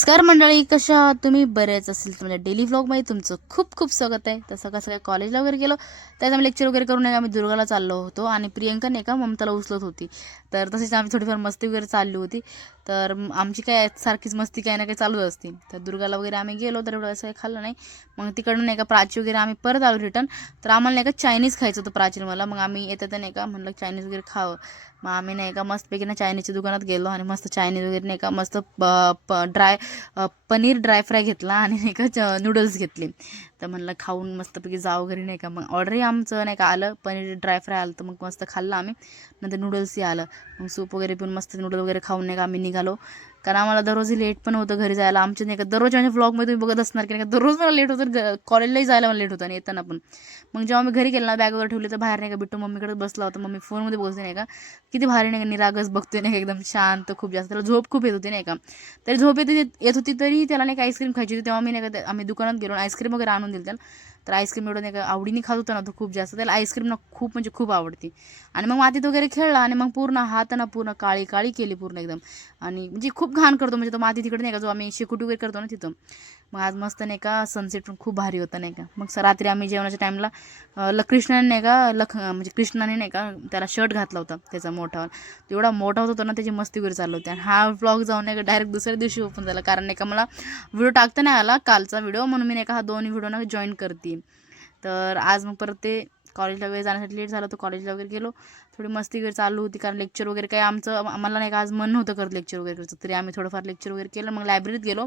नमस्कार मंडळी, कशा आहात तुम्ही? बरेच असेल तर म्हणजे डेली व्लॉगमध्ये तुमचं खूप खूप स्वागत आहे. तसं कसं काय कॉलेजला वगैरे गेलो त्यात आम्ही लेक्चर वगैरे करून नाही का आम्ही दुर्गाला चाललो होतो आणि प्रियंका नाही का ममताला उचलत होती. तर तसेच आम्ही थोडीफार मस्ती वगैरे चालली होती. तर आमची काय सारखीच मस्ती काही ना काही चालूच असते. तर दुर्गाला वगैरे आम्ही गेलो तर एवढं असं काही खाल्लं नाही. मग तिकडून नाही का प्राची वगैरे आम्ही परत आलो रिटर्न. तर आम्हाला नाही का चायनीज खायचं होतं प्राचीन मला. मग आम्ही येतं नाही का म्हणलं चायनीज वगैरे खावं. मग आम्ही नाही का मस्तपैकी ना चायनीजच्या दुकानात गेलो आणि मस्त चायनीज वगैरे नाही का मस्त ड्राय पनीर ड्राय फ्राय घेतला आणि नाही का नूडल्स घेतले. तर म्हणलं खाऊन मस्तपैकी जाऊ घरी नाही का. मग ऑर्डरही आमचं नाही का आलं, पनीर ड्राय फ्राय आलं तर मग मस्त खाल्लं आम्ही. नंतर नूडल्सही आलं. मग सूप वगैरे पिऊन मस्त नूडल वगैरे खाऊन नाही का आम्ही निघालो. कारण आम्हाला दररोजही लेट पण होतं घरी जायला. आमच्या नाही का दररोज माझ्या व्लॉगमध्ये तुम्ही बघत असणार की नाही का दररोज मला लेट होतं, कॉलेजलाही जायला मला लेट होतं आणि येताना पण. मग जेव्हा मी घरी गेलो ना बॅग वगैरे ठेवली तर बाहेर नाही का बिट्टू मम्मीकडे बसला होता. मम्मी फोनमध्ये बोलते नाही का, किती भारी नाही का निरागस बघतोय नाही का, एकदम शांत खूप जास्त. त्याला झोप खूप येत होती नाही का. तरी झोप येत होती तरी त्याला नाही का आईस्क्रीम खायची होती. तेव्हा मी नाही का आम्ही दुकानात गेलो आईस्क्रीम वगैरे आणून दिली त्याला. तर आईस्क्रीम एवढं नाही का आवडीने खात होता ना तो खूप जास्त. त्याला आईस्क्रीम ना खूप म्हणजे खूप आवडते. आणि मग मातीत वगैरे खेळला आणि मग पूर्ण हात ना पूर्ण काळी काळी केली पूर्ण एकदम. आणि म्हणजे खूप घाण करतो म्हणजे तो माती तिकडे नाही का जो आम्ही शेकोटी वगैरे करतो ना तिथं. मग आज मस्त नाही का सनसेट पण खूप भारी होता नाही का. मग रात्री आम्ही जेवणाच्या टाईमला कृष्णाने नाही का म्हणजे कृष्णाने नाही का त्याला शर्ट घातला होता त्याचा मोठा. एवढा मोठा होता ना त्याची मस्ती वगैरे चालू होती. आणि हा व्लॉग जाऊन नाही का डायरेक्ट दुसऱ्या दिवशी ओपन झाला. कारण नाही का मला व्हिडिओ टाकता नाही आला कालचा व्हिडिओ, म्हणून मी नाही का हा दोन्ही व्हिडिओ ना जॉईन करते. तर आज मग परत ते कॉलेजला वगैरे जाण्यासाठी लेट झालं तर कॉलेजला वगैरे गेलो. थोडी मस्ती वगैरे चालू होती कारण लेक्चर वगैरे काही आम्हाला नाही का आज मन नव्हतं करत लेक्चर वगैरे करायचं. तरी आम्ही थोडंफार लेक्चर वगैरे केलं. मग लायब्ररीत गेलो.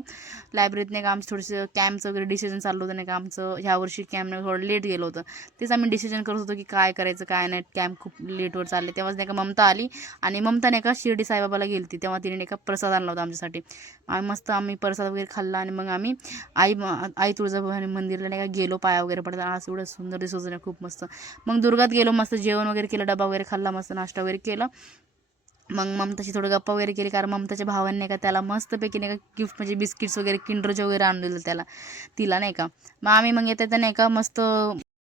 लायब्ररीत नाही का आमचं थोडंसं कॅम्पचं वगैरे डिसिजन चाललं होतं नाही का. आमचं ह्यावर्षी कॅम्पने थोडं लेट गेलो होतं. तेच आम्ही डिसिजन करत होतो की काय करायचं काय नाही. कॅम्प खूप लेटवर चालले. तेव्हाच नाही का ममता आली आणि ममता नाही का शिर्डी साईबाबाला गेली होती. तेव्हा तिने नाही का प्रसाद आणला होता आमच्यासाठी. आम्ही प्रसाद वगैरे खाल्ला आणि मग आम्ही आई तुळजाभवानी मंदिरला नाही का गेलो. पाया वगैरे पडतात. आज एवढं सुंदर दिसत होतं खूप मस्त. मग दुर्गात गेलो, मस्त जेवण वगैरे केलं, डबा वगैरे खाल्ला, मस्त नाश्ता वगैरे केला. मग ममताशी थोडं गप्पा वगैरे केली कारण ममताच्या भावाने नाही का त्याला मस्तपैकी नाही का गिफ्ट म्हणजे बिस्किट्स वगैरे किंडरचे वगैरे आणून दिलं त्याला तिला नाही का. मग आम्ही मग येता नाही का मस्त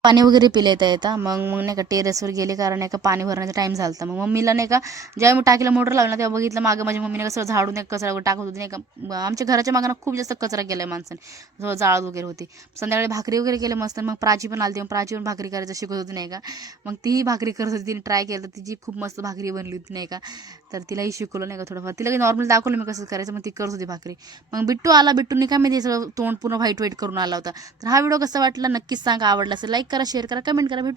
पाणी वगैरे पिले येता मग मग नाही का टेरेसवर गेले कारण नाही का पाणी भरण्याचा टाईम झाला होता. मग मम्मीला नाही का जेव्हा मी टाकीला मोटर लावला तेव्हा बघितलं मागं माझ्या मम्मीने कसं झाडून एक कचरा वगैरे टाकत होती नाही का. आमच्या घराच्या मागं खूप जास्त कचरा केला आहे माणसाने, जाळ वगैरे होती. संध्याकाळी भाकरी वगैरे केले मस्त. मग प्राची पण आली, मग प्राची पण भाकरी करायचं शिकत होती नाही का. मग तीही भाकरी करत होती, तिने ट्राय केलं तर तिची खूप मस्त भाकरी बनली होती नाही का. तर तिलाही शिकवलं नाही का थोडंफार. तिला काही नॉर्मल दाखवलं मी कसं करायचं, मग ती करत होती भाकरी. मग बिट्टू आला, बिट्टूनी काय मी सगळं तोंड पूर्ण व्हाईट व्हाईट करून आला होता. तर हा व्हिडिओ कसा वाटला नक्कीच सांगा. आवडला असेल लाईक करा, शेअर करा, कमेंट करा. भेटू